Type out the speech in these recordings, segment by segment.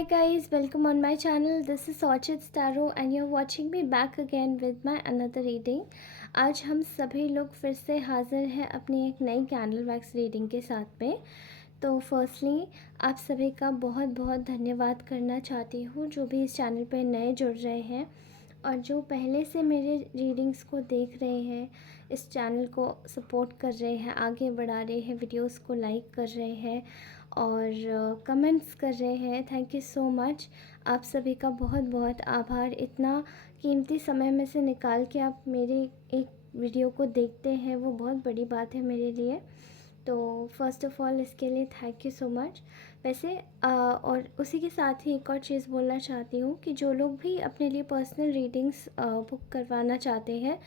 Hey guys, welcome on my channel. This is Orchid Starro and you're watching me back again with my another reading. आज हम सभी लोग फिर से हाजिर हैं अपनी एक नई कैंडल वैक्स रीडिंग के साथ में। तो फर्स्टली आप सभी का बहुत बहुत धन्यवाद करना चाहती हूँ जो भी इस चैनल पे नए जुड़ रहे हैं और जो पहले से मेरे रीडिंग्स को देख रहे हैं, इस चैनल को सपोर्ट कर रहे हैं, आगे बढ़ा रहे हैं, वीडियोस को लाइक कर रहे हैं और कमेंट्स कर रहे हैं। Thank you so much. आप सभी का बहुत बहुत आभार। इतना कीमती समय में से निकाल के आप मेरे एक वीडियो को देखते हैं, वो बहुत बड़ी बात है मेरे लिए। तो फ़र्स्ट ऑफ़ ऑल इसके लिए थैंक यू सो मच। वैसे और उसी के साथ ही एक और चीज़ बोलना चाहती हूँ कि जो लोग भी अपने लिए पर्सनल रीडिंग्स बुक करवाना चाहते हैं,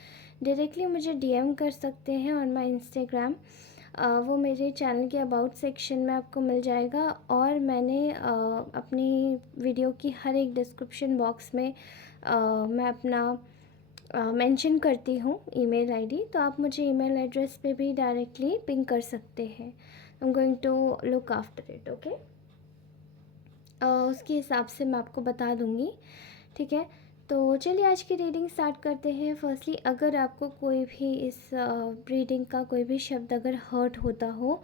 डायरेक्टली मुझे डीएम कर सकते हैं ऑन माय इंस्टाग्राम। वो मेरे चैनल के अबाउट सेक्शन में आपको मिल जाएगा और मैंने अपनी वीडियो की हर एक डिस्क्रिप्शन बॉक्स में मैं अपना मेंशन करती हूँ ईमेल आईडी, तो आप मुझे ईमेल एड्रेस पे भी डायरेक्टली पिंग कर सकते हैं। I am going to look after it, okay. उसके हिसाब से मैं आपको बता दूँगी, ठीक है। तो चलिए आज की रीडिंग स्टार्ट करते हैं। फर्स्टली अगर आपको कोई भी इस रीडिंग का कोई भी शब्द अगर हर्ट होता हो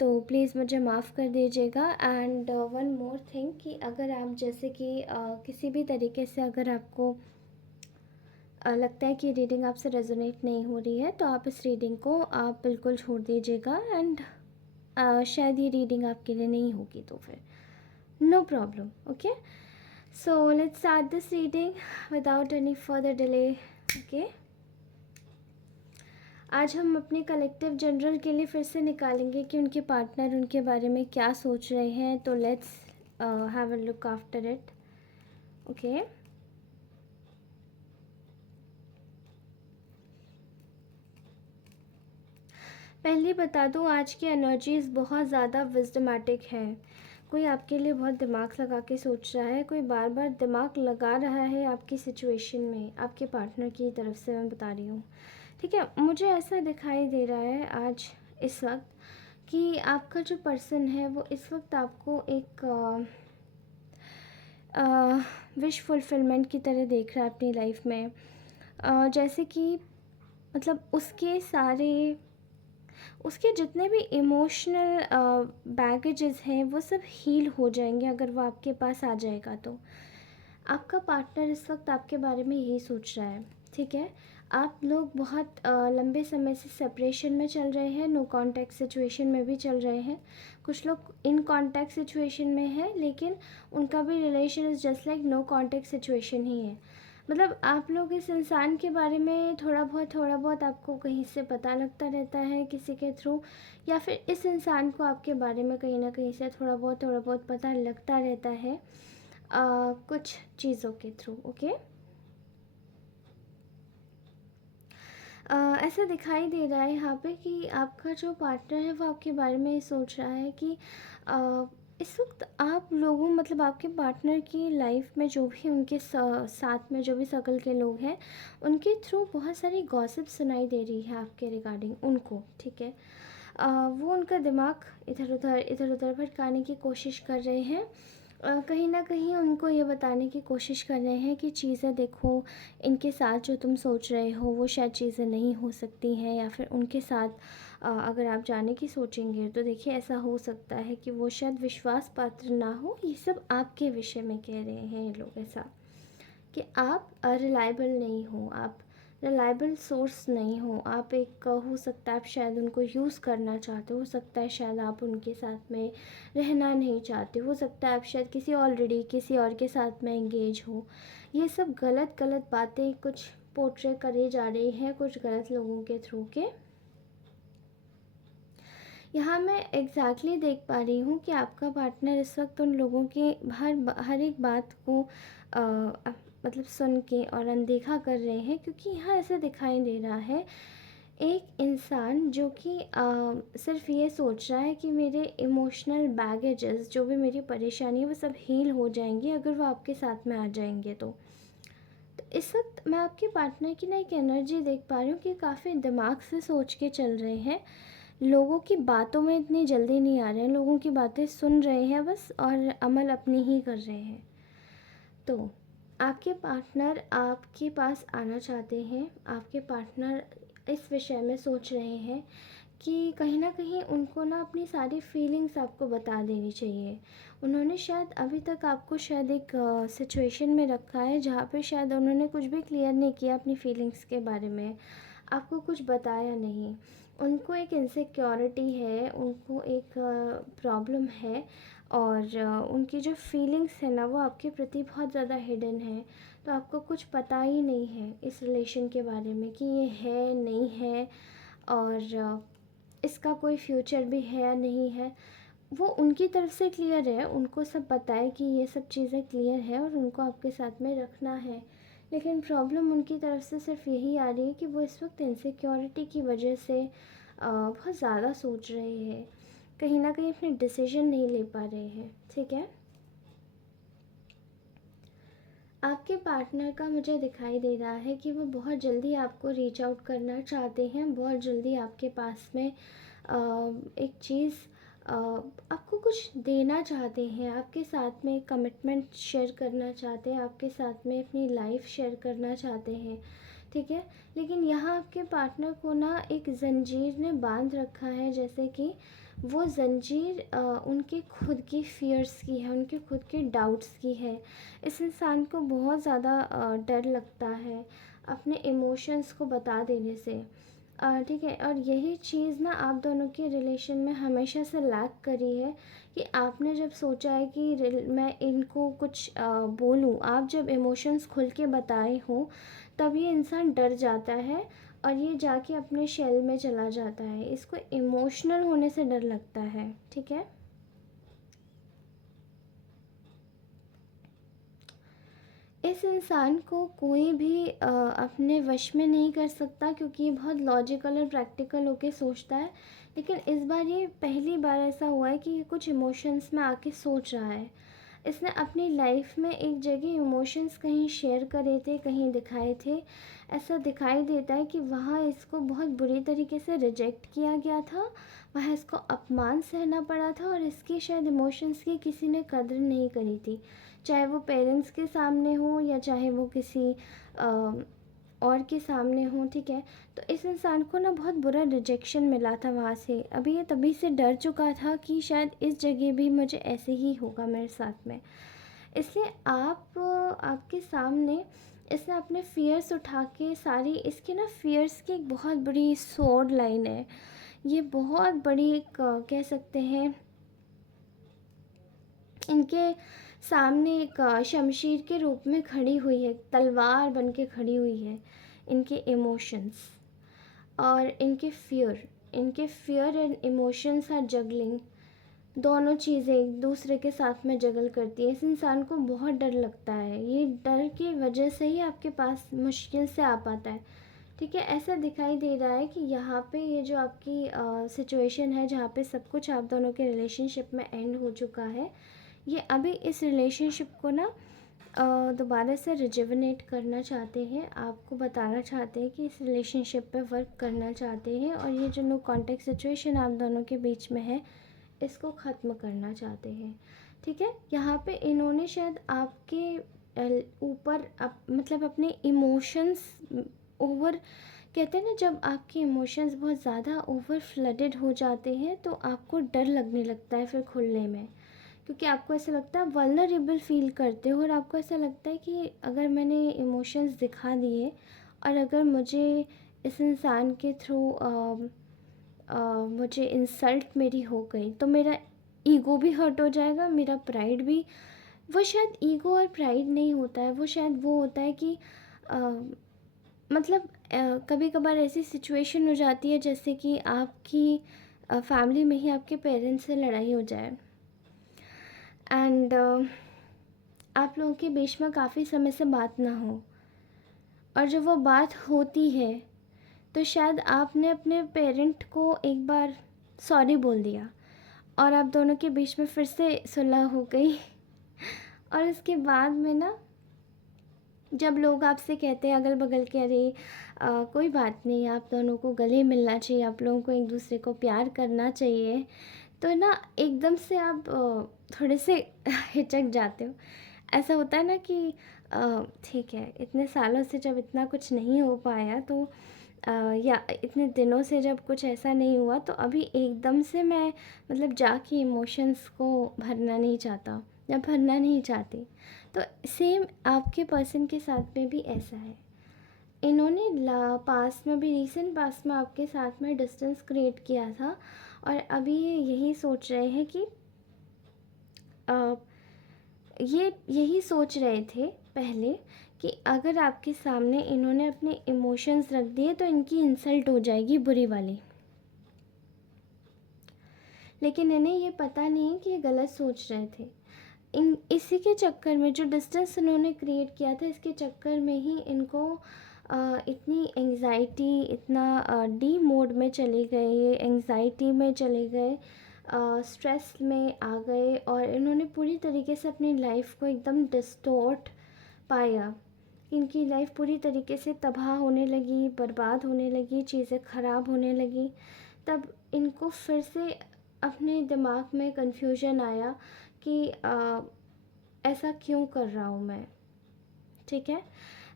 तो प्लीज़ मुझे माफ़ कर दीजिएगा। एंड वन मोर थिंग कि अगर आप जैसे कि किसी भी तरीके से अगर आपको लगता है कि रीडिंग आपसे रेजोनेट नहीं हो रही है तो आप इस रीडिंग को आप बिल्कुल छोड़ दीजिएगा। एंड शायद ये रीडिंग आपके लिए नहीं होगी तो फिर no problem, okay. So let's start this reading without any further delay, okay. आज हम अपने कलेक्टिव जनरल के लिए फिर से निकालेंगे कि उनके पार्टनर उनके बारे में क्या सोच रहे हैं। तो let's have a look after it, okay. पहले बता दूं, आज की एनर्जीज़ बहुत ज़्यादा विज़डमेटिक हैं। कोई आपके लिए बहुत दिमाग लगा के सोच रहा है, कोई बार बार दिमाग लगा रहा है आपकी सिचुएशन में, आपके पार्टनर की तरफ से मैं बता रही हूँ, ठीक है। मुझे ऐसा दिखाई दे रहा है आज इस वक्त कि आपका जो पर्सन है वो इस वक्त आपको एक विश फुलफिलमेंट की तरह देख रहा है अपनी लाइफ में। जैसे कि मतलब उसके जितने भी इमोशनल बैगेजेस हैं वो सब हील हो जाएंगे अगर वो आपके पास आ जाएगा। तो आपका पार्टनर इस वक्त आपके बारे में यही सोच रहा है, ठीक है। आप लोग बहुत लंबे समय से सेपरेशन में चल रहे हैं, नो कांटेक्ट सिचुएशन में भी चल रहे हैं। कुछ लोग इन कांटेक्ट सिचुएशन में हैं लेकिन उनका भी relation is just like no contact situation ही है। मतलब आप लोग इस इंसान के बारे में थोड़ा बहुत आपको कहीं से पता लगता रहता है किसी के थ्रू, या फिर इस इंसान को आपके बारे में कहीं ना कहीं से थोड़ा बहुत पता लगता रहता है कुछ चीज़ों के थ्रू, ओके। ऐसा दिखाई दे रहा है यहाँ पे कि आपका जो पार्टनर है वो आपके बारे में ये सोच रहा है कि इस वक्त आप लोगों मतलब आपके पार्टनर की लाइफ में जो भी उनके साथ में जो भी सर्कल के लोग हैं उनके थ्रू बहुत सारी गॉसिप सुनाई दे रही है आपके रिगार्डिंग उनको, ठीक है। वो उनका दिमाग इधर उधर भटकाने की कोशिश कर रहे हैं। कहीं ना कहीं उनको ये बताने की कोशिश कर रहे हैं कि चीज़ें देखो, इनके साथ जो तुम सोच रहे हो वो शायद चीज़ें नहीं हो सकती हैं, या फिर उनके साथ अगर आप जाने की सोचेंगे तो देखिए ऐसा हो सकता है कि वो शायद विश्वास पात्र ना हो। ये सब आपके विषय में कह रहे हैं ये लोग, ऐसा कि आप रिलायबल नहीं हो, आप रिलायबल सोर्स नहीं हो। आप एक हो सकता है आप शायद उनको यूज़ करना चाहते हो सकता है शायद आप उनके साथ में रहना नहीं चाहते हो सकता है आप शायद किसी और के साथ में एंगेज हो। ये सब गलत गलत बातें कुछ पोर्ट्रे करे जा रही हैं कुछ गलत लोगों के थ्रू के। यहाँ मैं एग्जैक्टली देख पा रही हूँ कि आपका पार्टनर इस वक्त उन लोगों के हर एक बात को मतलब सुन के और अनदेखा कर रहे हैं, क्योंकि यहाँ ऐसा दिखाई दे रहा है एक इंसान जो कि सिर्फ ये सोच रहा है कि मेरे इमोशनल बैगेजेस जो भी मेरी परेशानी है वो सब हील हो जाएंगी अगर वो आपके साथ में आ जाएंगे। तो इस वक्त मैं आपके पार्टनर की ना एक एनर्जी देख पा रही हूँ कि काफ़ी दिमाग से सोच के चल रहे हैं, लोगों की बातों में इतनी जल्दी नहीं आ रहे हैं, लोगों की बातें सुन रहे हैं बस और अमल अपनी ही कर रहे हैं। तो आपके पार्टनर आपके पास आना चाहते हैं, आपके पार्टनर इस विषय में सोच रहे हैं कि कहीं न कहीं उनको ना अपनी सारी फीलिंग्स आपको बता देनी चाहिए। उन्होंने शायद अभी तक आपको शायद एक सिचुएशन में रखा है जहाँ पे शायद उन्होंने कुछ भी क्लियर नहीं किया अपनी फीलिंग्स के बारे में, आपको कुछ बताया नहीं। उनको एक इनसिक्योरिटी है, उनको एक प्रॉब्लम है और उनकी जो फीलिंग्स है ना वो आपके प्रति बहुत ज़्यादा हिडन है। तो आपको कुछ पता ही नहीं है इस रिलेशन के बारे में कि ये है, नहीं है और इसका कोई फ्यूचर भी है या नहीं है। वो उनकी तरफ से क्लियर है, उनको सब पता है कि ये सब चीज़ें क्लियर है और उनको आपके साथ में रखना है। लेकिन प्रॉब्लम उनकी तरफ से सिर्फ यही आ रही है कि वो इस वक्त इनसिक्योरिटी की वजह से बहुत ज़्यादा सोच रहे हैं, कहीं ना कहीं अपने डिसीजन नहीं ले पा रहे हैं। ठीक है, आपके पार्टनर का मुझे दिखाई दे रहा है कि वो बहुत जल्दी आपको रीच आउट करना चाहते हैं, बहुत जल्दी आपके पास में एक चीज़ आपको कुछ देना चाहते हैं, आपके साथ में कमिटमेंट शेयर करना चाहते हैं, आपके साथ में अपनी लाइफ शेयर करना चाहते हैं। ठीक है, लेकिन यहाँ आपके पार्टनर को ना एक ज़ंजीर ने बांध रखा है, जैसे कि वो ज़ंजीर उनके खुद की फ़ियर्स की है, उनके खुद के डाउट्स की है। इस इंसान को बहुत ज़्यादा डर लगता है अपने इमोशंस को बता देने से। ठीक है, और यही चीज़ ना आप दोनों के रिलेशन में हमेशा से लैक करी है कि आपने जब सोचा है कि मैं इनको कुछ बोलूँ, आप जब इमोशंस खुल के बताए हो तब ये इंसान डर जाता है और ये जाके अपने शेल में चला जाता है। इसको इमोशनल होने से डर लगता है। ठीक है, इस इंसान को कोई भी अपने वश में नहीं कर सकता क्योंकि ये बहुत लॉजिकल और प्रैक्टिकल होके सोचता है। लेकिन इस बार ये पहली बार ऐसा हुआ है कि ये कुछ इमोशंस में आके सोच रहा है। इसने अपनी लाइफ में एक जगह इमोशंस कहीं शेयर करे थे, कहीं दिखाए थे। ऐसा दिखाई देता है कि वहाँ इसको बहुत बुरी तरीके से रिजेक्ट किया गया था, वहाँ इसको अपमान सहना पड़ा था और इसकी शायद इमोशंस की किसी ने कदर नहीं करी थी, चाहे वो पेरेंट्स के सामने हो या चाहे वो किसी और के सामने हो। ठीक है, तो इस इंसान को ना बहुत बुरा रिजेक्शन मिला था वहाँ से। अभी ये तभी से डर चुका था कि शायद इस जगह भी मुझे ऐसे ही होगा मेरे साथ में। इसलिए आपके सामने इसने अपने फ़ियर्स उठा के सारी इसके ना फ़ियर्स की एक बहुत बड़ी स्वॉर्ड लाइन है। ये बहुत बड़ी एक कह सकते हैं इनके सामने एक शमशीर के रूप में खड़ी हुई है, तलवार बन के खड़ी हुई है। इनके इमोशंस और इनके fear and emotions are juggling. दोनों चीज़ें एक दूसरे के साथ में जगल करती है। इस इंसान को बहुत डर लगता है, ये डर की वजह से ही आपके पास मुश्किल से आ पाता है। ठीक है, ऐसा दिखाई दे रहा है कि यहाँ पे ये जो आपकी सिचुएशन है जहाँ पे सब कुछ आप दोनों के रिलेशनशिप में एंड हो चुका है, ये अभी इस रिलेशनशिप को ना दोबारा से रिजुविनेट करना चाहते हैं, आपको बताना चाहते हैं कि इस रिलेशनशिप पे वर्क करना चाहते हैं और ये जो नो कॉन्टेक्ट सिचुएशन आप दोनों के बीच में है इसको ख़त्म करना चाहते हैं। ठीक है, यहाँ पे इन्होंने शायद आपके ऊपर मतलब अपने इमोशंस ओवर, कहते हैं ना जब आपके इमोशंस बहुत ज़्यादा ओवर फ्लडेड हो जाते हैं तो आपको डर लगने लगता है फिर खुलने में, क्योंकि आपको ऐसा लगता है वल्नरेबल फील करते हो और आपको ऐसा लगता है कि अगर मैंने इमोशंस दिखा दिए और अगर मुझे इस इंसान के थ्रू मुझे इंसल्ट मेरी हो गई तो मेरा ईगो भी हर्ट हो जाएगा, मेरा प्राइड भी। वो शायद ईगो और प्राइड नहीं होता है, वो शायद वो होता है कि अ, मतलब कभी कभार ऐसी सिचुएशन हो जाती है जैसे कि आपकी फैमिली में ही आपके पेरेंट्स से लड़ाई हो जाए एंड आप लोगों के बीच में काफ़ी समय से बात ना हो और जब वो बात होती है तो शायद आपने अपने पेरेंट को एक बार सॉरी बोल दिया और आप दोनों के बीच में फिर से सुलह हो गई और उसके बाद में ना जब लोग आपसे कहते हैं अगल बगल के, अरे कोई बात नहीं, आप दोनों को गले मिलना चाहिए, आप लोगों को एक दूसरे को प्यार करना चाहिए, तो ना एकदम से आप थोड़े से हिचक जाते हो। ऐसा होता है ना कि ठीक है, इतने सालों से जब इतना कुछ नहीं हो पाया तो या इतने दिनों से जब कुछ ऐसा नहीं हुआ, तो अभी एकदम से मैं मतलब जाके इमोशंस को भरना नहीं चाहता या भरना नहीं चाहती। तो सेम आपके पर्सन के साथ में भी ऐसा है। इन्होंने पास्ट में भी, रीसेंट पास्ट में आपके साथ में डिस्टेंस क्रिएट किया था, और अभी ये यही सोच रहे हैं कि अ, ये यही सोच रहे थे पहले कि अगर आपके सामने इन्होंने अपने इमोशंस रख दिए तो इनकी इंसल्ट हो जाएगी बुरी वाली। लेकिन इन्हें ये पता नहीं है कि ये गलत सोच रहे थे। इन इसी के चक्कर में, जो डिस्टेंस इन्होंने क्रिएट किया था, इसके चक्कर में ही इनको इतनी एंग्ज़ाइटी, इतना डी मोड में चले गए, ये एंग्ज़ाइटी में चले गए, स्ट्रेस में आ गए, और इन्होंने पूरी तरीके से अपनी लाइफ को एकदम डिस्टॉर्ट पाया। इनकी लाइफ पूरी तरीके से तबाह होने लगी, बर्बाद होने लगी, चीज़ें ख़राब होने लगी। तब इनको फिर से अपने दिमाग में कन्फ्यूजन आया कि ऐसा क्यों कर रहा हूँ मैं। ठीक है,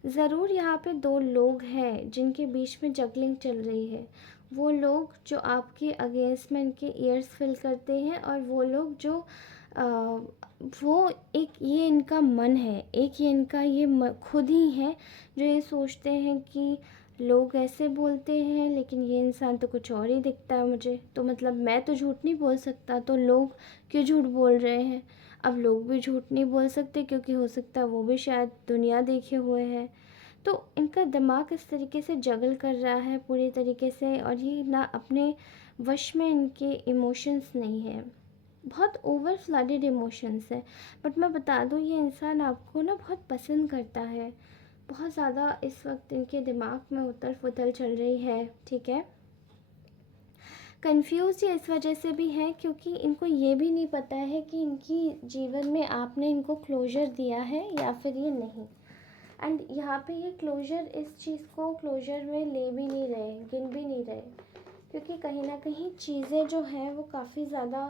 ज़रूर यहाँ पे दो लोग हैं जिनके बीच में जगलिंग चल रही है। वो लोग जो आपके अगेंस्ट में इनके ईयर्स फिल करते हैं, और वो लोग जो आ, वो एक ये इनका मन है, एक ये इनका ये खुद ही है, जो ये सोचते हैं कि लोग ऐसे बोलते हैं लेकिन ये इंसान तो कुछ और ही दिखता है मुझे, तो मतलब मैं तो झूठ नहीं बोल सकता, तो लोग क्यों झूठ बोल रहे हैं। अब लोग भी झूठ नहीं बोल सकते क्योंकि हो सकता है वो भी शायद दुनिया देखे हुए हैं। तो इनका दिमाग इस तरीके से जगल कर रहा है पूरी तरीके से, और ये ना अपने वश में इनके इमोशंस नहीं है, बहुत ओवर फ्लडेड इमोशंस है। बट मैं बता दूँ, ये इंसान आपको ना बहुत पसंद करता है, बहुत ज़्यादा इस वक्त इनके दिमाग में उथल पुथल चल रही है। ठीक है, कंफ्यूज ये इस वजह से भी है क्योंकि इनको ये भी नहीं पता है कि इनकी जीवन में आपने इनको क्लोज़र दिया है या फिर ये नहीं। एंड यहाँ पे ये क्लोज़र, इस चीज़ को क्लोज़र में ले भी नहीं रहे, गिन भी नहीं रहे, क्योंकि कहीं ना कहीं चीज़ें जो हैं वो काफ़ी ज़्यादा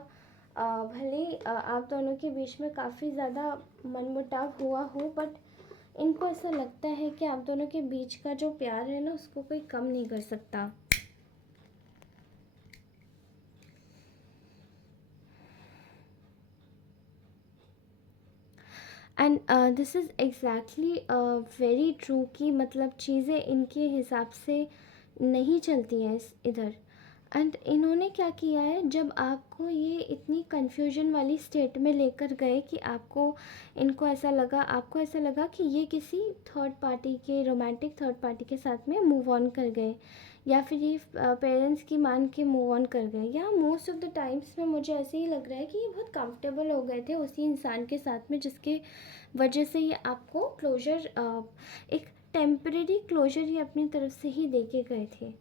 भले आप दोनों के बीच में काफ़ी ज़्यादा मनमुटाव हुआ हो, बट इनको ऐसा लगता है कि आप दोनों के बीच का जो प्यार है ना, उसको कोई कम नहीं कर सकता। And this is exactly very true कि मतलब चीज़ें इनके हिसाब से नहीं चलती हैं इधर। एंड इन्होंने क्या किया है, जब आपको ये इतनी कन्फ्यूजन वाली स्टेट में लेकर गए कि आपको ऐसा लगा कि ये किसी थर्ड पार्टी के, रोमांटिक थर्ड पार्टी के साथ में मूव ऑन कर गए, या फिर ये पेरेंट्स की मान के मूव ऑन कर गए, या मोस्ट ऑफ द टाइम्स में मुझे ऐसे ही लग रहा है कि ये बहुत कंफर्टेबल हो गए थे उसी इंसान के साथ में, जिसके वजह से ये आपको क्लोजर, एक टेम्परेरी क्लोजर ये अपनी तरफ से ही दे के गए थे।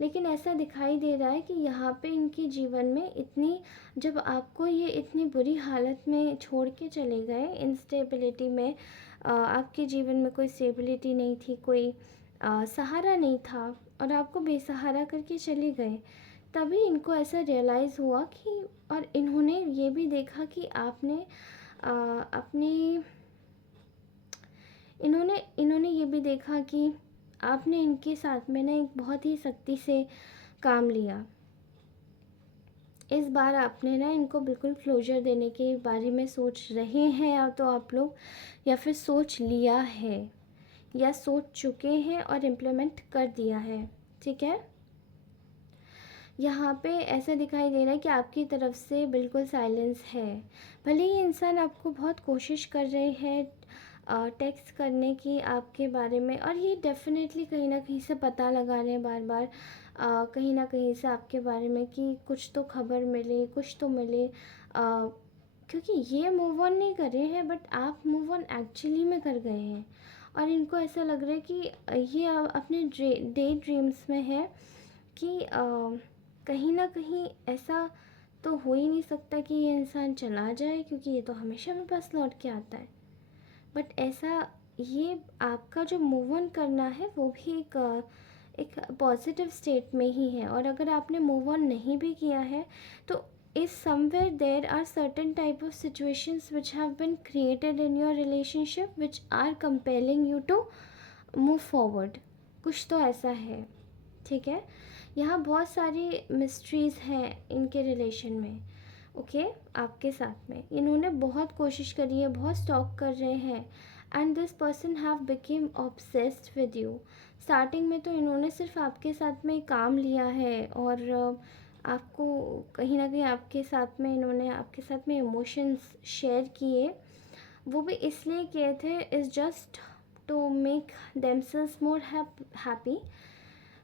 लेकिन ऐसा दिखाई दे रहा है कि यहाँ पे इनके जीवन में इतनी, जब आपको ये इतनी बुरी हालत में छोड़ के चले गए, इंस्टेबिलिटी में, आपके जीवन में कोई स्टेबिलिटी नहीं थी, कोई सहारा नहीं था, और आपको बेसहारा करके चले गए, तभी इनको ऐसा रियलाइज़ हुआ कि, और इन्होंने ये भी देखा कि आपने अपने, इन्होंने इन्होंने ये भी देखा कि आपने इनके साथ में ना एक बहुत ही सख्ती से काम लिया। इस बार आपने ना इनको बिल्कुल क्लोजर देने के बारे में सोच रहे हैं, या तो आप लोग, या फिर सोच लिया है, या सोच चुके हैं और इम्प्लीमेंट कर दिया है। ठीक है, यहाँ पे ऐसा दिखाई दे रहा है कि आपकी तरफ से बिल्कुल साइलेंस है। भले ही इंसान आपको बहुत कोशिश कर रहे हैं टेक्स्ट करने की आपके बारे में, और ये डेफिनेटली कहीं ना कहीं से पता लगा रहे हैं बार बार, कहीं ना कहीं से आपके बारे में कि कुछ तो खबर मिले, कुछ तो मिले, क्योंकि ये मूव ऑन नहीं कर रहे हैं, बट आप मूव ऑन एक्चुअली में कर गए हैं। और इनको ऐसा लग रहा है कि ये अपने डे ड्रीम्स में है कि कहीं ना कहीं ऐसा तो हो ही नहीं सकता कि ये इंसान चला जाए, क्योंकि ये तो हमेशा मेरे पास लौट के आता है। बट ऐसा ये आपका जो मूव ऑन करना है वो भी एक पॉजिटिव स्टेट में ही है। और अगर आपने मूव ऑन नहीं भी किया है तो इस somewhere there are certain type of situations which have been created in your relationship which are compelling you to move forward. कुछ तो ऐसा है, ठीक है। यहाँ बहुत सारी मिस्ट्रीज़ हैं इनके रिलेशन में, ओके आपके साथ में इन्होंने बहुत कोशिश करी है, बहुत स्टॉक कर रहे हैं and this person have became obsessed with you. Starting में तो इन्होंने सिर्फ आपके साथ में काम लिया है और आपको कहीं ना कहीं आपके साथ में इन्होंने आपके साथ में इमोशंस शेयर किए, वो भी इसलिए किए थे is just to make themselves more happy.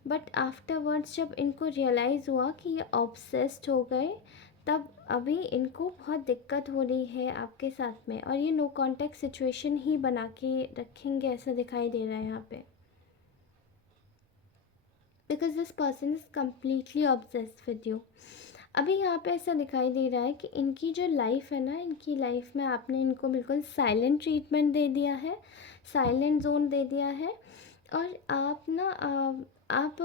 But afterwards जब इनको रियलाइज़ हुआ कि ये ऑब्सेस्ड हो गए, तब अभी इनको बहुत दिक्कत हो रही है आपके साथ में और ये नो कॉन्टेक्ट सिचुएशन ही बना के रखेंगे ऐसा दिखाई दे रहा है यहाँ पे, because this person is completely obsessed with you. अभी यहाँ पे ऐसा दिखाई दे रहा है कि इनकी जो लाइफ है ना, इनकी लाइफ में आपने इनको बिल्कुल साइलेंट ट्रीटमेंट दे दिया है, साइलेंट जोन दे दिया है। और आप ना आप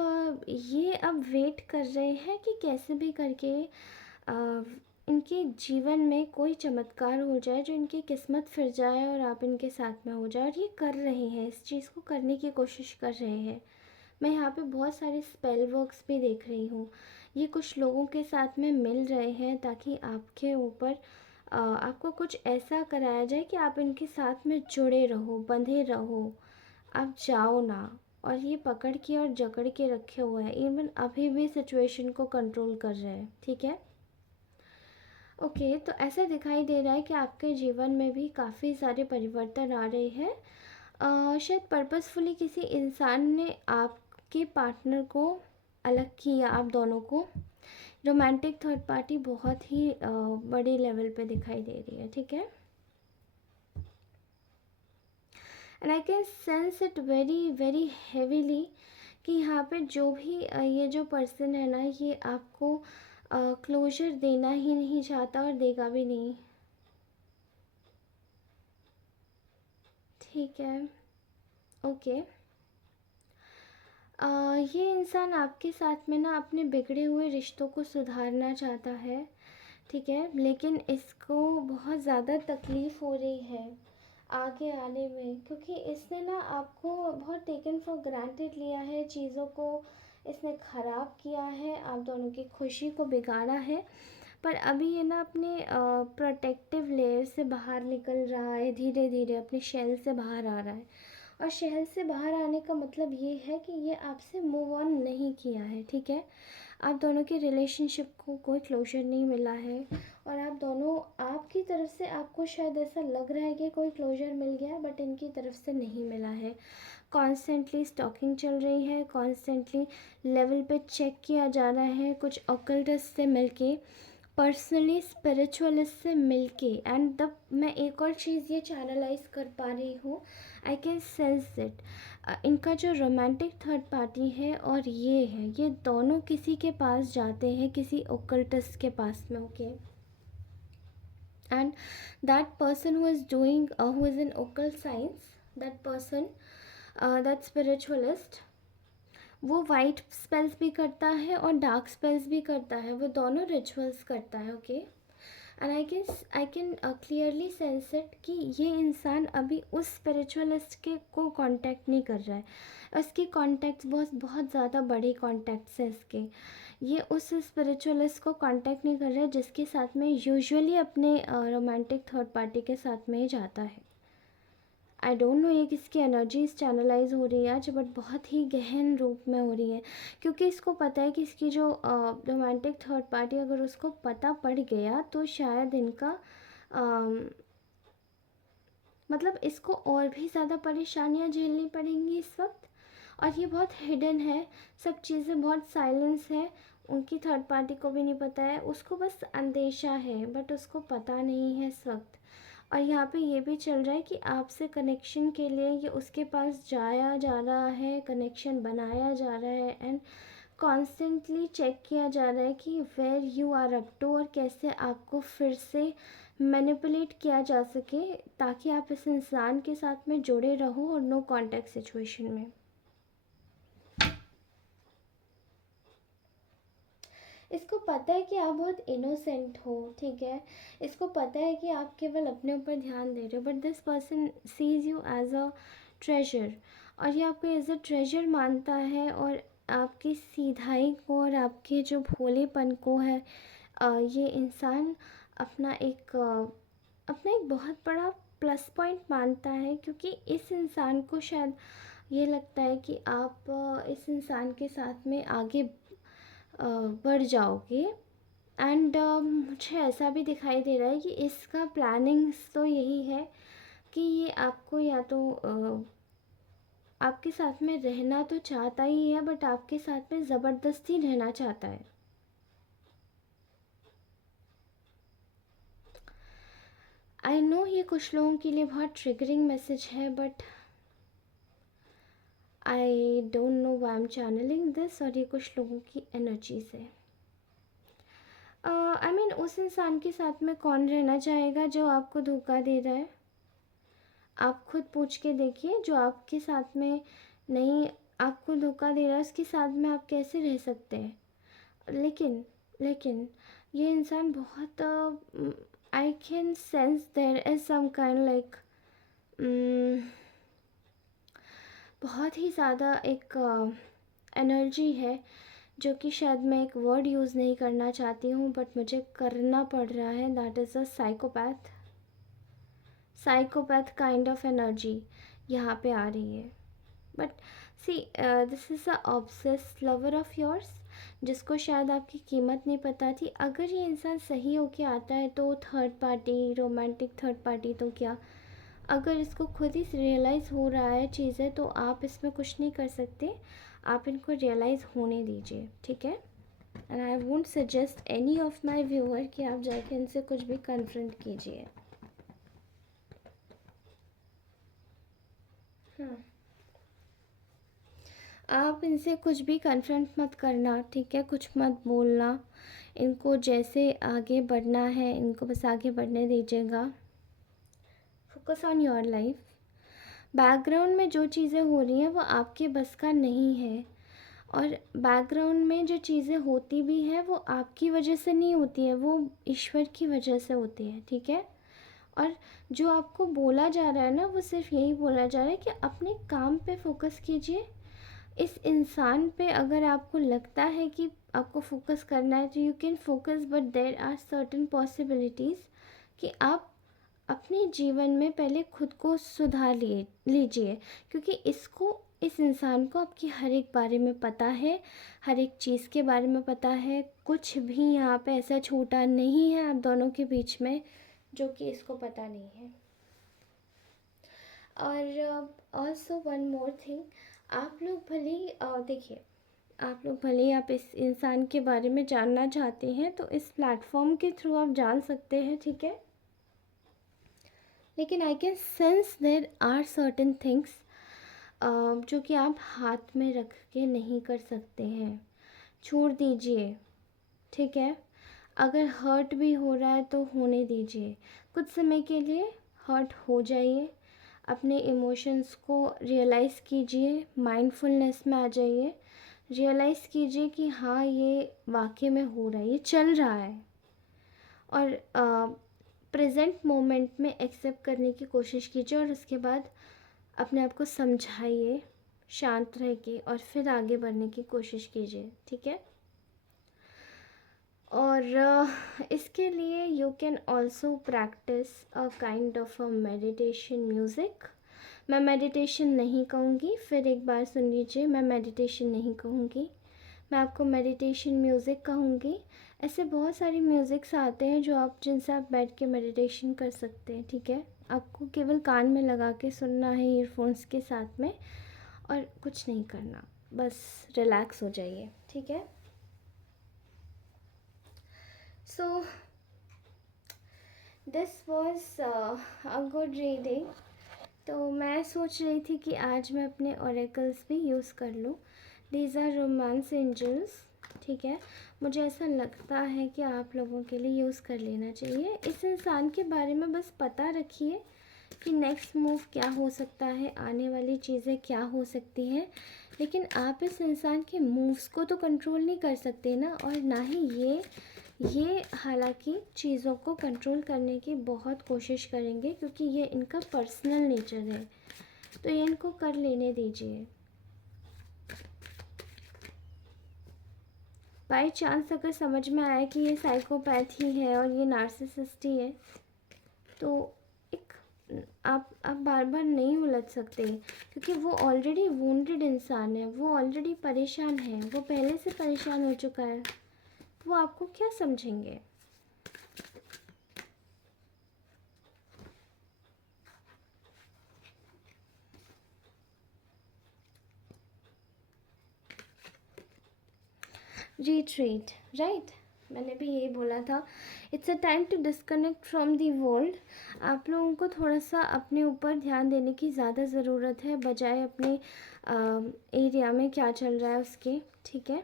ये अब वेट कर रहे हैं कि कैसे भी करके इनके जीवन में कोई चमत्कार हो जाए जो इनकी किस्मत फिर जाए और आप इनके साथ में हो जाए, और ये कर रहे हैं, इस चीज़ को करने की कोशिश कर रहे हैं। मैं यहाँ पे बहुत सारे स्पेल वर्क्स भी देख रही हूँ। ये कुछ लोगों के साथ में मिल रहे हैं ताकि आपके ऊपर आपको कुछ ऐसा कराया जाए कि आप इनके साथ में जुड़े रहो, बंधे रहो, आप जाओ ना। और ये पकड़ के और जकड़ के रखे हुए हैं, इवन अभी भी सिचुएशन को कंट्रोल कर रहे हैं, ठीक है। ओके, तो ऐसा दिखाई दे रहा है कि आपके जीवन में भी काफ़ी सारे परिवर्तन आ रहे हैं। शायद पर्पसफुली किसी इंसान ने आपके पार्टनर को अलग किया, आप दोनों को। रोमांटिक थर्ड पार्टी बहुत ही बड़े लेवल पे दिखाई दे रही है, ठीक है। And I can sense it very very heavily कि यहाँ पे जो भी ये जो पर्सन है ना, ये आपको क्लोजर देना ही नहीं चाहता और देगा भी नहीं, ठीक है। ओके, ये इंसान आपके साथ में ना अपने बिगड़े हुए रिश्तों को सुधारना चाहता है, ठीक है, लेकिन इसको बहुत ज़्यादा तकलीफ़ हो रही है आगे आने में, क्योंकि इसने ना आपको बहुत टेकन फॉर ग्रांटेड लिया है, चीज़ों को इसने ख़राब किया है, आप दोनों की खुशी को बिगाड़ा है। पर अभी ये ना अपने प्रोटेक्टिव लेयर से बाहर निकल रहा है, धीरे धीरे अपने शेल से बाहर आ रहा है। और शेल से बाहर आने का मतलब ये है कि ये आपसे मूव ऑन नहीं किया है, ठीक है। आप दोनों के रिलेशनशिप को कोई क्लोजर नहीं मिला है, और आप दोनों, आपकी तरफ से आपको शायद ऐसा लग रहा है कि कोई क्लोजर मिल गया है, बट इनकी तरफ से नहीं मिला है। कॉन्स्टेंटली स्टॉकिंग चल रही है, कॉन्स्टेंटली लेवल पे चेक किया जा रहा है, कुछ ऑकल्टिस्ट से मिलके, पर्सनली स्पिरिचुअलिस्ट से मिलके। एंड द मैं एक और चीज़ ये चैनलाइज कर पा रही हूँ, आई कैन सेंस इट। इनका जो रोमांटिक थर्ड पार्टी है और ये है, ये दोनों किसी के पास जाते हैं, किसी ओकल्टिस्ट के पास में, okay. And that person who is doing who is in occult science, that person, that spiritualist, वो वाइट स्पेल्स भी करता है और डार्क स्पेल्स भी करता है, वो दोनों रिचुअल्स करता है, okay. And I can clearly sense it कि ये इंसान अभी उस स्पिरिचुअलिस्ट के को कांटेक्ट नहीं कर रहा है। उसके कॉन्टैक्ट्स बहुत बहुत ज़्यादा बड़े कॉन्टैक्ट्स हैं इसके। ये उस स्पिरिचुअलिस्ट को कांटेक्ट नहीं कर रहा है जिसके साथ में यूजुअली अपने रोमांटिक थर्ड पार्टी के साथ में ही जाता है। आई डोंट नो ये किसकी एनर्जीज चैनलाइज हो रही है आज, बट बहुत ही गहन रूप में हो रही है, क्योंकि इसको पता है कि इसकी जो रोमांटिक थर्ड पार्टी, अगर उसको पता पड़ गया तो शायद इनका मतलब इसको और भी ज़्यादा परेशानियां झेलनी पड़ेंगी इस वक्त। और ये बहुत हिडन है, सब चीज़ें बहुत साइलेंस है, उनकी थर्ड पार्टी को भी नहीं पता है, उसको बस अंदेशा है, बट उसको पता नहीं है इस वक्त। और यहाँ पे ये भी चल रहा है कि आपसे कनेक्शन के लिए ये उसके पास जाया जा रहा है, कनेक्शन बनाया जा रहा है, एंड कॉन्स्टेंटली चेक किया जा रहा है कि where you are up to, और कैसे आपको फिर से मैनिपुलेट किया जा सके, ताकि आप इस इंसान के साथ में जुड़े रहो और नो कांटेक्ट सिचुएशन में। इसको पता है कि आप बहुत इनोसेंट हो, ठीक है, इसको पता है कि आप केवल अपने ऊपर ध्यान दे रहे हो, but this person sees you as a treasure, और ये आपको एज अ ट्रेजर मानता है, और आपकी सीधाई को और आपके जो भोलेपन को है ये इंसान अपना एक बहुत बड़ा प्लस पॉइंट मानता है, क्योंकि इस इंसान को शायद ये लगता है कि आप इस इंसान के साथ में आगे बढ़ जाओगे। एंड मुझे ऐसा भी दिखाई दे रहा है कि इसका प्लानिंग्स तो यही है कि ये आपको या तो आपके साथ में रहना तो चाहता ही है, बट आपके साथ में ज़बरदस्ती रहना चाहता है। आई नो ये कुछ लोगों के लिए बहुत ट्रिगरिंग मैसेज है, but I don't know why I am channelling this, और ये कुछ लोगों की एनर्जीज है। आई मीन उस इंसान के साथ में कौन रहना चाहेगा जो आपको धोखा दे रहा है? आप खुद पूछ के देखिए, जो आपके साथ में नहीं, आपको धोखा दे रहा है, उसके साथ में आप कैसे रह सकते हैं? लेकिन ये इंसान बहुत I can sense there is some kind like बहुत ही ज़्यादा एक एनर्जी है, जो कि शायद मैं एक वर्ड यूज़ नहीं करना चाहती हूँ, बट मुझे करना पड़ रहा है। That is a psychopath kind of energy यहाँ पे आ रही है। But see this is a obsessed lover of yours, जिसको शायद आपकी कीमत नहीं पता थी। अगर ये इंसान सही होके आता है तो third party, romantic third party तो क्या, अगर इसको खुद ही रियलाइज़ हो रहा है चीज़ें, तो आप इसमें कुछ नहीं कर सकते, आप इनको रियलाइज़ होने दीजिए, ठीक है। And I won't suggest any of my viewer कि आप जाके इनसे कुछ भी कन्फ्रंट कीजिए। हाँ, आप इनसे कुछ भी कन्फ्रंट मत करना, ठीक है, कुछ मत बोलना, इनको जैसे आगे बढ़ना है इनको बस आगे बढ़ने दीजिएगा। Focus on your life. Background में जो चीज़ें हो रही हैं वो आपके बस का नहीं है, और बैकग्राउंड में जो चीज़ें होती भी हैं वो आपकी वजह से नहीं होती है, वो ईश्वर की वजह से होती है, ठीक है। और जो आपको बोला जा रहा है ना, वो सिर्फ यही बोला जा रहा है कि अपने काम पे फोकस कीजिए। इस इंसान पे अगर आपको लगता है कि आपको फोकस करना है तो you can focus, but there are certain possibilities कि आप अपने जीवन में पहले खुद को सुधार लीजिए, क्योंकि इस इंसान को आपकी हर एक बारे में पता है, हर एक चीज़ के बारे में पता है, कुछ भी यहाँ पे ऐसा छूटा नहीं है आप दोनों के बीच में जो कि इसको पता नहीं है। और ऑल्सो वन मोर थिंग, आप लोग भले ही देखिए, आप लोग भले ही आप इस इंसान के बारे में जानना चाहते हैं तो इस प्लेटफॉर्म के थ्रू आप जान सकते हैं, ठीक है, लेकिन I can sense there are certain things जो कि आप हाथ में रख के नहीं कर सकते हैं, छोड़ दीजिए, ठीक है। अगर हर्ट भी हो रहा है तो होने दीजिए, कुछ समय के लिए हर्ट हो जाइए, अपने इमोशंस को रियलाइज़ कीजिए, माइंडफुलनेस में आ जाइए, रियलाइज़ कीजिए कि हाँ ये वाकई में हो रहा है, ये चल रहा है, और प्रेजेंट मोमेंट में एक्सेप्ट करने की कोशिश कीजिए, और उसके बाद अपने आप को समझाइए शांत रह के, और फिर आगे बढ़ने की कोशिश कीजिए, ठीक है। और इसके लिए you can also practice a kind of a meditation music. मैं मेडिटेशन नहीं कहूँगी, फिर एक बार सुन लीजिए, मैं मेडिटेशन नहीं कहूँगी, मैं आपको मेडिटेशन म्यूज़िक कहूँगी। ऐसे बहुत सारे म्यूज़िक्स आते हैं जो आप जिनसे आप बैठ के मेडिटेशन कर सकते हैं, ठीक है। आपको केवल कान में लगा के सुनना है ईयरफोन्स के साथ में, और कुछ नहीं करना, बस रिलैक्स हो जाइए, ठीक है। So this was a good reading. तो मैं सोच रही थी कि आज मैं अपने ओरेकल्स भी यूज़ कर लूँ। दीज आर रोमांस एंजल्स, ठीक है, मुझे ऐसा लगता है कि आप लोगों के लिए यूज़ कर लेना चाहिए। इस इंसान के बारे में बस पता रखिए कि नेक्स्ट मूव क्या हो सकता है, आने वाली चीज़ें क्या हो सकती हैं, लेकिन आप इस इंसान के मूव्स को तो कंट्रोल नहीं कर सकते ना, और ना ही ये हालांकि चीज़ों को कंट्रोल करने की बहुत कोशिश करेंगे, क्योंकि ये इनका पर्सनल नेचर है, तो ये इनको कर लेने दीजिए। बाई चांस अगर समझ में आया कि ये साइकोपैथ ही है और ये नार्सिसिस्ट ही है, तो एक आप बार बार नहीं उलझ सकते, क्योंकि वो ऑलरेडी वुंडेड इंसान है, वो ऑलरेडी परेशान है, वो पहले से परेशान हो चुका है, वो आपको क्या समझेंगे। रिट्रीट, राइट, मैंने भी यही बोला था। It's a time to disconnect from the world. आप लोगों को थोड़ा सा अपने ऊपर ध्यान देने की ज़्यादा ज़रूरत है, बजाय अपने एरिया में क्या चल रहा है उसके, ठीक है।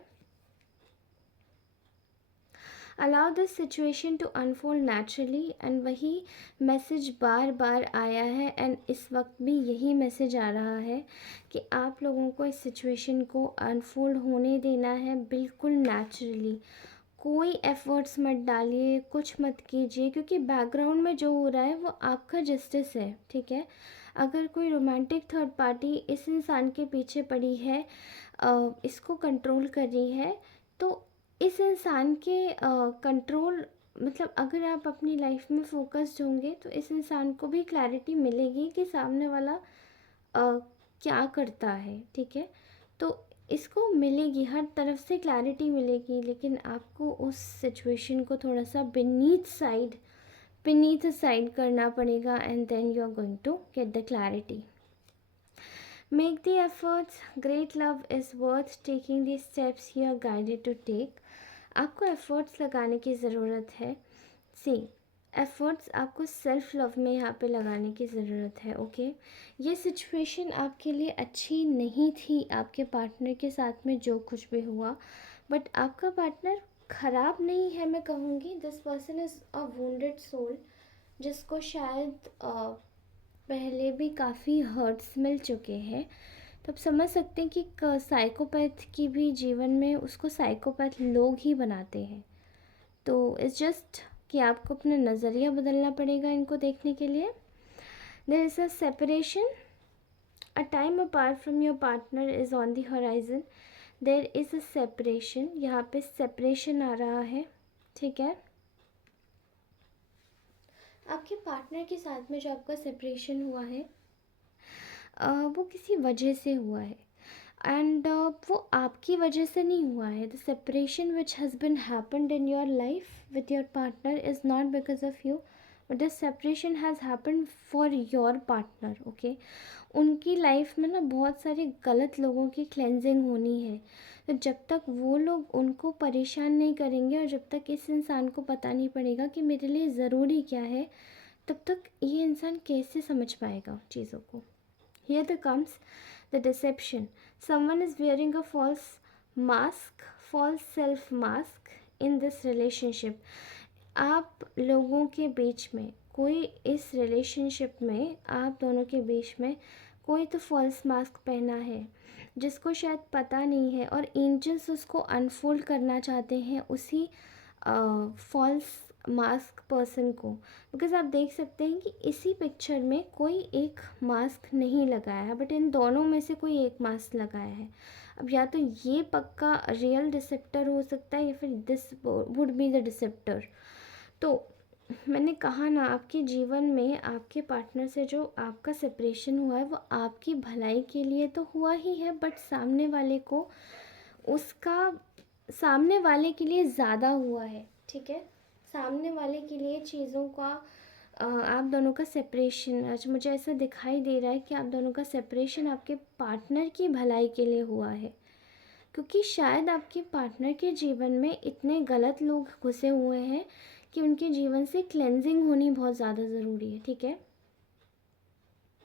Allow this situation to unfold naturally, and वही मैसेज बार बार आया है, एंड इस वक्त भी यही मैसेज आ रहा है कि आप लोगों को इस सिचुएशन को अनफोल्ड होने देना है बिल्कुल नेचुरली। कोई एफर्ट्स मत डालिए, कुछ मत कीजिए, क्योंकि बैकग्राउंड में जो हो रहा है वो आपका जस्टिस है, ठीक है। अगर कोई रोमांटिक थर्ड पार्टी इस इंसान के पीछे पड़ी है, इसको कंट्रोल कर रही है, तो इस इंसान के कंट्रोल, मतलब अगर आप अपनी लाइफ में फोकस्ड होंगे तो इस इंसान को भी क्लैरिटी मिलेगी कि सामने वाला क्या करता है, ठीक है। तो इसको मिलेगी, हर तरफ से क्लैरिटी मिलेगी, लेकिन आपको उस सिचुएशन को थोड़ा सा beneath साइड करना पड़ेगा, and then you are going to get the clarity. Make the efforts, great love is worth taking the steps you are guided to take. आपको एफर्ट्स लगाने की ज़रूरत है। सी, एफर्ट्स आपको सेल्फ लव में यहाँ पे लगाने की ज़रूरत है, ओके। ये सिचुएशन आपके लिए अच्छी नहीं थी, आपके पार्टनर के साथ में जो कुछ भी हुआ, बट आपका पार्टनर ख़राब नहीं है, मैं कहूँगी। This person is a wounded soul, जिसको शायद पहले भी काफ़ी हर्ट्स मिल चुके हैं। तो आप समझ सकते हैं कि साइकोपैथ की भी जीवन में उसको साइकोपैथ लोग ही बनाते हैं। तो इट्स जस्ट कि आपको अपना नज़रिया बदलना पड़ेगा इनको देखने के लिए। There is a separation, a time apart from your partner is on the horizon. There is a separation, यहाँ पे सेपरेशन आ रहा है, ठीक है। आपके पार्टनर के साथ में जो आपका सेपरेशन हुआ है, वो किसी वजह से हुआ है, एंड वो आपकी वजह से नहीं हुआ है। The separation which has been happened in your life with your partner is not because of you, but the separation has happened for your partner, okay. उनकी लाइफ में ना बहुत सारे गलत लोगों की क्लेंजिंग होनी है, तो जब तक वो लोग उनको परेशान नहीं करेंगे और जब तक इस इंसान को पता नहीं पड़ेगा कि मेरे लिए ज़रूरी क्या है, तब तक ये इंसान कैसे समझ पाएगा चीज़ों को। Here the comes the deception. Someone is wearing a false mask, false self mask in this relationship. आप लोगों के बीच में कोई, इस रिलेशनशिप में आप दोनों के बीच में कोई तो फॉल्स मास्क पहना है, जिसको शायद पता नहीं है, और एंजल्स उसको अनफोल्ड करना चाहते हैं उसी फॉल्स मास्क पर्सन को। बिकॉज आप देख सकते हैं कि इसी पिक्चर में कोई एक मास्क नहीं लगाया है, बट इन दोनों में से कोई एक मास्क लगाया है। अब या तो ये पक्का रियल डिसेप्टर हो सकता है, या फिर दिस वुड बी द डिसेप्टर। तो मैंने कहा ना, आपके जीवन में आपके पार्टनर से जो आपका सेपरेशन हुआ है वो आपकी भलाई के लिए तो हुआ ही है, बट सामने वाले को उसका, सामने वाले के लिए ज़्यादा हुआ है, ठीक है। सामने वाले के लिए चीज़ों का आप दोनों का सेपरेशन, आज मुझे ऐसा दिखाई दे रहा है कि आप दोनों का सेपरेशन आपके पार्टनर की भलाई के लिए हुआ है, क्योंकि शायद आपके पार्टनर के जीवन में इतने गलत लोग घुसे हुए हैं कि उनके जीवन से क्लेंजिंग होनी बहुत ज़्यादा ज़रूरी है, ठीक है।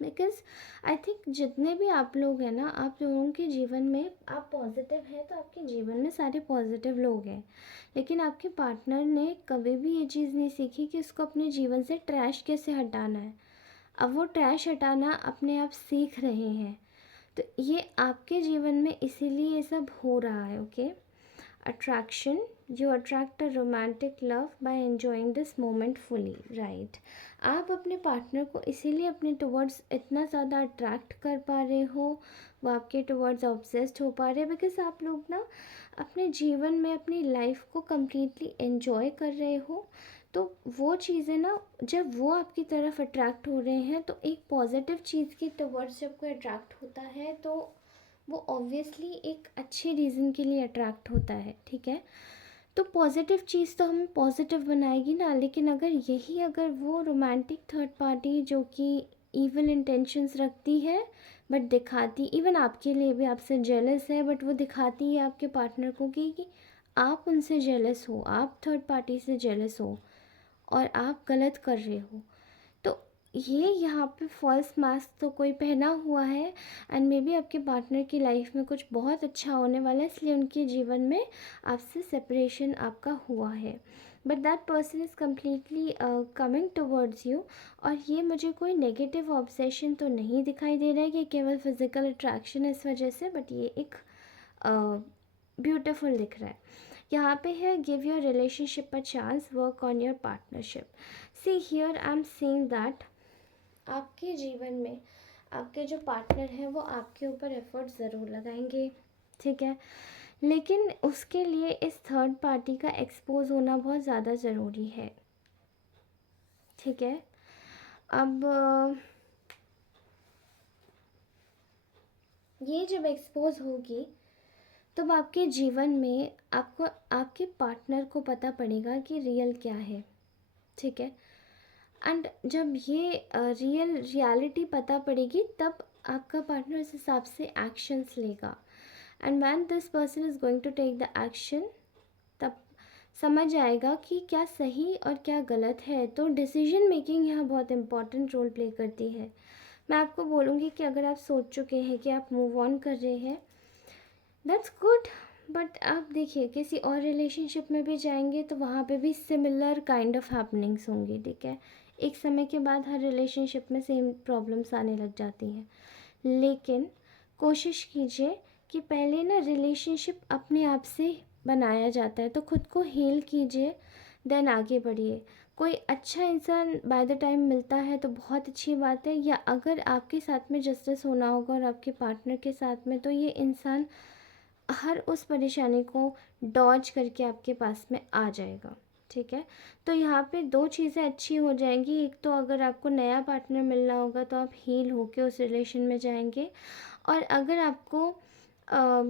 बिकॉज़ आई थिंक जितने भी आप लोग हैं ना, आप लोगों के जीवन में आप पॉजिटिव हैं तो आपके जीवन में सारे पॉजिटिव लोग हैं। लेकिन आपके पार्टनर ने कभी भी ये चीज़ नहीं सीखी कि उसको अपने जीवन से ट्रैश कैसे हटाना है। अब वो ट्रैश हटाना अपने आप सीख रहे हैं। तो ये आपके जीवन में इसीलिए ये सब हो रहा है। Okay, attraction, you attract a romantic love by enjoying this moment fully, right? आप अपने पार्टनर को इसीलिए अपने टुवर्ड्स इतना ज़्यादा अट्रैक्ट कर पा रहे हो, वो आपके टुवर्ड्स ऑब्सेस्ड हो पा रहे हैं, बिकॉज आप लोग ना अपने जीवन में अपनी लाइफ को कम्प्लीटली एन्जॉय कर रहे हो। तो वो चीज़ें ना, जब वो आपकी तरफ अट्रैक्ट हो रहे हैं तो एक पॉजिटिव चीज़ की टुवर्ड्स जब कोई अट्रैक्ट होता है तो वो ऑब्वियसली एक अच्छे रीज़न के लिए अट्रैक्ट होता है। ठीक है, तो पॉजिटिव चीज़ तो हमें पॉजिटिव बनाएगी ना, लेकिन अगर वो रोमांटिक थर्ड पार्टी जो कि इविल इंटेंशंस रखती है बट दिखाती, इवन आपके लिए भी आपसे जेलस है, बट वो दिखाती है आपके पार्टनर को कि आप उनसे जेलस हो, आप थर्ड पार्टी से जेलस हो और आप गलत कर रहे हो, तो ये यहाँ पे फॉल्स मास्क तो कोई पहना हुआ है। एंड मे बी आपके पार्टनर की लाइफ में कुछ बहुत अच्छा होने वाला है, इसलिए उनके जीवन में आपसे सेपरेशन आपका हुआ है, but that person is completely coming towards you. और ये मुझे कोई नेगेटिव ऑब्सेशन तो नहीं दिखाई दे रहा है कि केवल फिज़िकल अट्रैक्शन इस वजह से, बट ये एक ब्यूटिफुल दिख रहा है। यहाँ पे है give your relationship a chance, work on your partnership. See here I am seeing that आपके जीवन में आपके जो पार्टनर हैं वो आपके ऊपर एफर्ट ज़रूर लगाएंगे। ठीक है, लेकिन उसके लिए इस थर्ड पार्टी का एक्सपोज होना बहुत ज़्यादा ज़रूरी है। ठीक है, अब ये जब एक्सपोज होगी तब आपके जीवन में आपको आपके पार्टनर को पता पड़ेगा कि रियल क्या है। ठीक है, एंड जब ये रियलिटी पता पड़ेगी तब आपका पार्टनर इस हिसाब से एक्शंस लेगा। And when this person is going to take the action, तब समझ आएगा कि क्या सही और क्या गलत है। तो डिसीजन मेकिंग यहाँ बहुत इंपॉर्टेंट रोल प्ले करती है। मैं आपको बोलूँगी कि अगर आप सोच चुके हैं कि आप मूव ऑन कर रहे हैं, दैट्स गुड, बट आप देखिए किसी और रिलेशनशिप में भी जाएंगे तो वहाँ पे भी सिमिलर काइंड ऑफ हैपनिंग्स होंगी। ठीक है, एक समय के बाद हर रिलेशनशिप में सेम प्रॉब्लम्स आने लग जाती हैं, लेकिन कोशिश कीजिए कि पहले ना रिलेशनशिप अपने आप से बनाया जाता है, तो खुद को हील कीजिए, देन आगे बढ़िए। कोई अच्छा इंसान बाय द टाइम मिलता है तो बहुत अच्छी बात है, या अगर आपके साथ में जस्टिस होना होगा और आपके पार्टनर के साथ में, तो ये इंसान हर उस परेशानी को डॉज करके आपके पास में आ जाएगा। ठीक है, तो यहाँ पे दो चीज़ें अच्छी हो जाएंगी। एक तो अगर आपको नया पार्टनर मिलना होगा तो आप हील होके उस रिलेशन में जाएंगे, और अगर आपको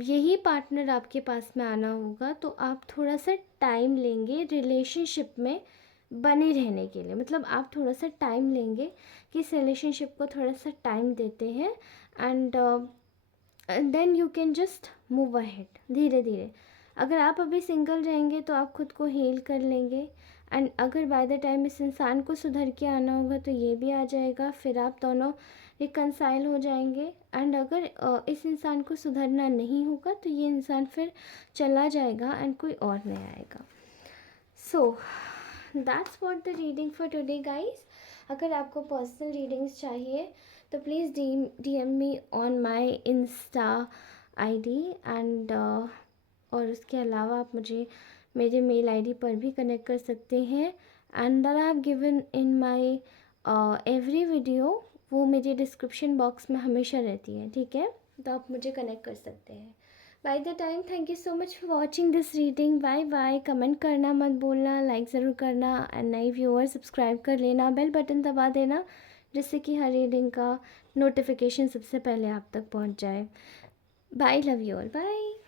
यही पार्टनर आपके पास में आना होगा तो आप थोड़ा सा टाइम लेंगे रिलेशनशिप में बने रहने के लिए। मतलब आप थोड़ा सा टाइम लेंगे कि इस रिलेशनशिप को थोड़ा सा टाइम देते हैं, and then you can just move ahead धीरे धीरे। अगर आप अभी सिंगल रहेंगे तो आप खुद को हील कर लेंगे, एंड अगर बाय द टाइम इस इंसान को सुधर के आना होगा तो ये भी आ जाएगा, फिर आप दोनों रिकनसाइल हो जाएंगे। एंड अगर इस इंसान को सुधरना नहीं होगा तो ये इंसान फिर चला जाएगा एंड कोई और नहीं आएगा। So that's what the reading for today guys. अगर आपको पर्सनल रीडिंग्स चाहिए तो please DM me on my Insta ID, and और उसके अलावा आप मुझे मेरे मेल ID पर भी कनेक्ट कर सकते हैं। And that I have given in my every video, वो मेरे डिस्क्रिप्शन बॉक्स में हमेशा रहती है। ठीक है, तो आप मुझे कनेक्ट कर सकते हैं। By the time, thank you so much for watching this reading. Bye bye. Comment करना मत भूलना, लाइक ज़रूर करना, एंड नई व्यूअर सब्सक्राइब कर लेना, बेल बटन दबा देना जिससे कि हर रीडिंग का नोटिफिकेशन सबसे पहले आप तक पहुंच जाए। Bye, love you all, bye.